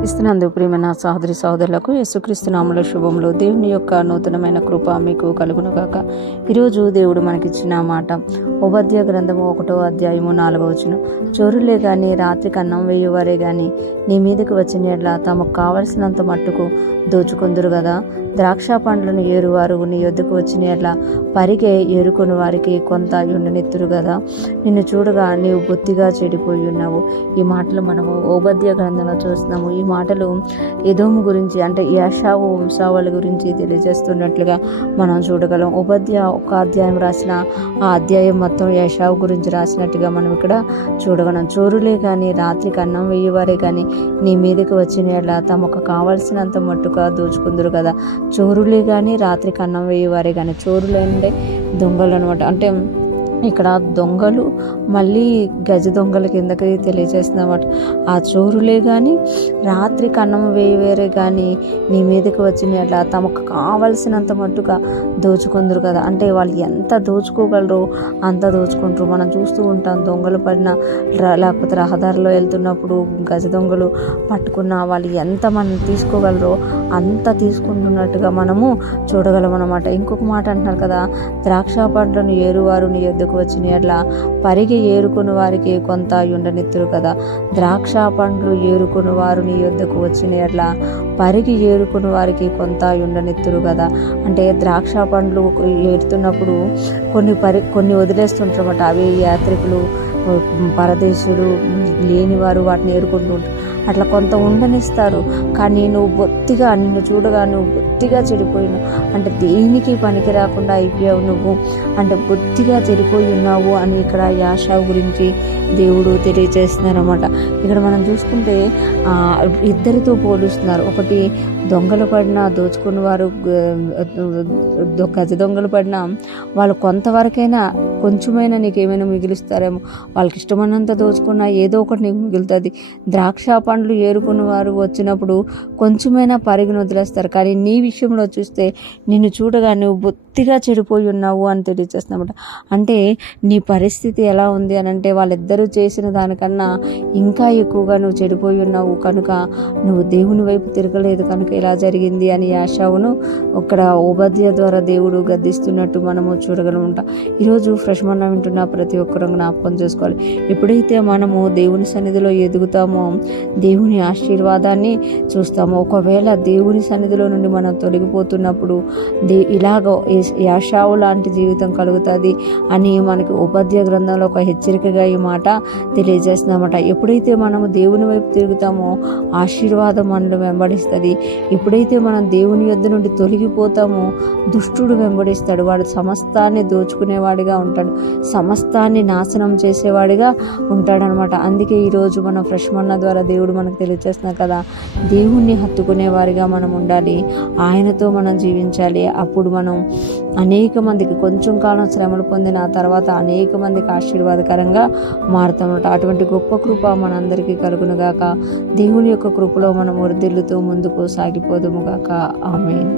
క్రీస్తునందు ప్రియమైన సహోదరి సహోదరులకు యేసుక్రీస్తు నామములో శుభములు. దేవుని యొక్క నూతనమైన కృప మీకు కలుగును గాక. ఈరోజు దేవుడు మనకిచ్చిన మాట ఓబద్య గ్రంథము 1వ అధ్యాయము 4వ వచనం. చోరులే గాని రాత్రికి అన్నం వేయువారే గాని నీ మీదకి వచ్చిన యెడల తమకు కావలసినంత మట్టుకు దోచుకొందురు కదా. ద్రాక్ష పండ్లను ఏరువారు నీ యొద్దకు వచ్చిన యెడల పరిగే ఏరుకొని వారికి కొంత ఉండనెత్తురు కదా. నిన్ను చూడగా నీవు బొత్తిగా చెడిపోయి ఉన్నావు. ఈ మాటలు మనము ఓబద్య గ్రంథంలో చూస్తున్నాము. ఈ మాటలు ఎదోము గురించి, అంటే యాషావు వంశావళి గురించి తెలియజేస్తున్నట్లుగా మనం చూడగలం. ఓబద్య ఒక అధ్యాయం రాసిన ఆ అధ్యాయం మొత్తం యాషావు గురించి రాసినట్టుగా మనం ఇక్కడ చూడగలం. చోరులే కానీ రాత్రికి అన్నం వేయవారే కానీ నీ మీదకి వచ్చిన యెడల తమకు కావాల్సినంత మట్టుగా దోచుకుందరు కదా. చోరులే కానీ రాత్రికి అన్నం వేయవారే కానీ, చోరులు అంటే దొంగలు అనమాట. అంటే ఇక్కడ దొంగలు మళ్ళీ గజ దొంగల కిందకి తెలియజేస్తున్నమాట. ఆ చోరులే కానీ రాత్రికి అన్నం వేయవేరే కానీ నీ మీదకి వచ్చిన అట్లా తమకు కావలసినంత మట్టుగా దోచుకుందరు కదా. అంటే వాళ్ళు ఎంత దోచుకోగలరో అంత దోచుకుంటారు. మనం చూస్తూ ఉంటాం, దొంగలు పడిన లేకపోతే రహదారిలో వెళ్తున్నప్పుడు గజ దొంగలు పట్టుకున్న వాళ్ళు ఎంత మనం తీసుకోగలరో అంత తీసుకుంటున్నట్టుగా మనము చూడగలం అన్నమాట. ఇంకొక మాట అంటున్నారు కదా, ద్రాక్ష పండ్లను ఏరువారు నీ యొద్దకు వచ్చిన యెడల పరిగి ఏరుకుని వారికి కొంత ఉండనెత్తురు కదా. ద్రాక్ష పండ్లు ఏరుకుని వారు నీ యొద్దకు వచ్చిన యెడల పరిగి ఏరుకుని వారికి కొంత ఉండనెత్తురు కదా. అంటే ద్రాక్ష పండ్లు ఏరుతున్నప్పుడు కొన్ని వదిలేస్తుంటారన్నమాట. అవి యాత్రికులు, పరదేశులు లేనివారు వాటిని ఏరుకుంటూ ఉంటారు. అట్లా కొంత ఉండనిస్తారు. కానీ నిన్ను చూడగా నువ్వు బొత్తిగా చెడిపోయినావు, అంటే దేనికి పనికి రాకుండా అయిపోయావు నువ్వు, అంటే బొత్తిగా చెడిపోయి ఉన్నావు అని ఇక్కడ యాషావు గురించి దేవుడు తెలియజేస్తున్నారన్నమాట. ఇక్కడ మనం చూసుకుంటే ఇద్దరితో పోలుస్తున్నారు. ఒకటి దొంగలు పడినా దోచుకుని వారు, గజ దొంగలు పడినా వాళ్ళు కొంతవరకైనా కొంచెమైనా నీకేమైనా మిగిలిస్తారేమో. వాళ్ళకి ఇష్టమైనంత దోచుకున్నా ఏదో ఒకటి నీకు మిగులుతుంది. ద్రాక్ష పండ్లు ఏరుకుని వారు వచ్చినప్పుడు కొంచెమైనా పరిగిని వదిలేస్తారు. కానీ నీ విషయంలో చూస్తే నిన్ను చూడగా నువ్వు బొత్తిగా చెడిపోయి ఉన్నావు అని తెలియజేస్తున్నమాట. అంటే నీ పరిస్థితి ఎలా ఉంది అని అంటే వాళ్ళిద్దరూ చేసిన దానికన్నా ఇంకా ఎక్కువగా నువ్వు చెడిపోయి ఉన్నావు కనుక నువ్వు దేవుని వైపు తిరగలేదు కనుక ఇలా జరిగింది అని యాషావును ఇక్కడ ఓబద్య ద్వారా దేవుడు గద్దిస్తున్నట్టు మనము చూడగలమంట. ఈరోజు ఫ్రెష్ మన్నా వింటున్న ప్రతి ఒక్కరూ జ్ఞాపకం చేసుకోవాలి. ఎప్పుడైతే మనము దేవుని సన్నిధిలో ఎదుగుతామో దేవుని ఆశీర్వాదాన్ని చూస్తాము. ఒకవేళ దేవుని సన్నిధిలో నుండి మనం తొలగిపోతున్నప్పుడు ఇలాగ యాషావు లాంటి జీవితం కలుగుతుంది అని మనకి ఓబద్య గ్రంథంలో ఒక హెచ్చరికగా ఈ మాట తెలియజేస్తుందన్నమాట. ఎప్పుడైతే మనము దేవుని వైపు తిరుగుతామో ఆశీర్వాదం మనల్ని వెంబడిస్తుంది. ఎప్పుడైతే మనం దేవుని యొద్ద నుండి తొలగిపోతామో దుష్టుడు వెంబడిస్తాడు. వాడు సమస్తాన్ని దోచుకునేవాడిగా ఉంటాడు, సమస్తాన్ని నాశనం చేసేవాడిగా ఉంటాడనమాట. అందుకే ఈరోజు మనం ఫ్రెష్ మన్నా ద్వారా దేవుడు మనకు తెలియజేస్తున్నారు కదా, దేవుణ్ణి హత్తుకునే వారిగా మనం ఉండాలి, ఆయనతో మనం జీవించాలి. అప్పుడు మనం అనేక మందికి, కొంచెం కాలం శ్రమలు పొందిన తర్వాత అనేక మందికి ఆశీర్వాదకరంగా మారుతామట. అటువంటి గొప్ప కృప మనందరికీ కలుగునుగాక. దేవుని యొక్క కృపలో మనం వృద్ధిల్లుతూ ముందుకు సాగిపోదుముగాక. ఆమేన్.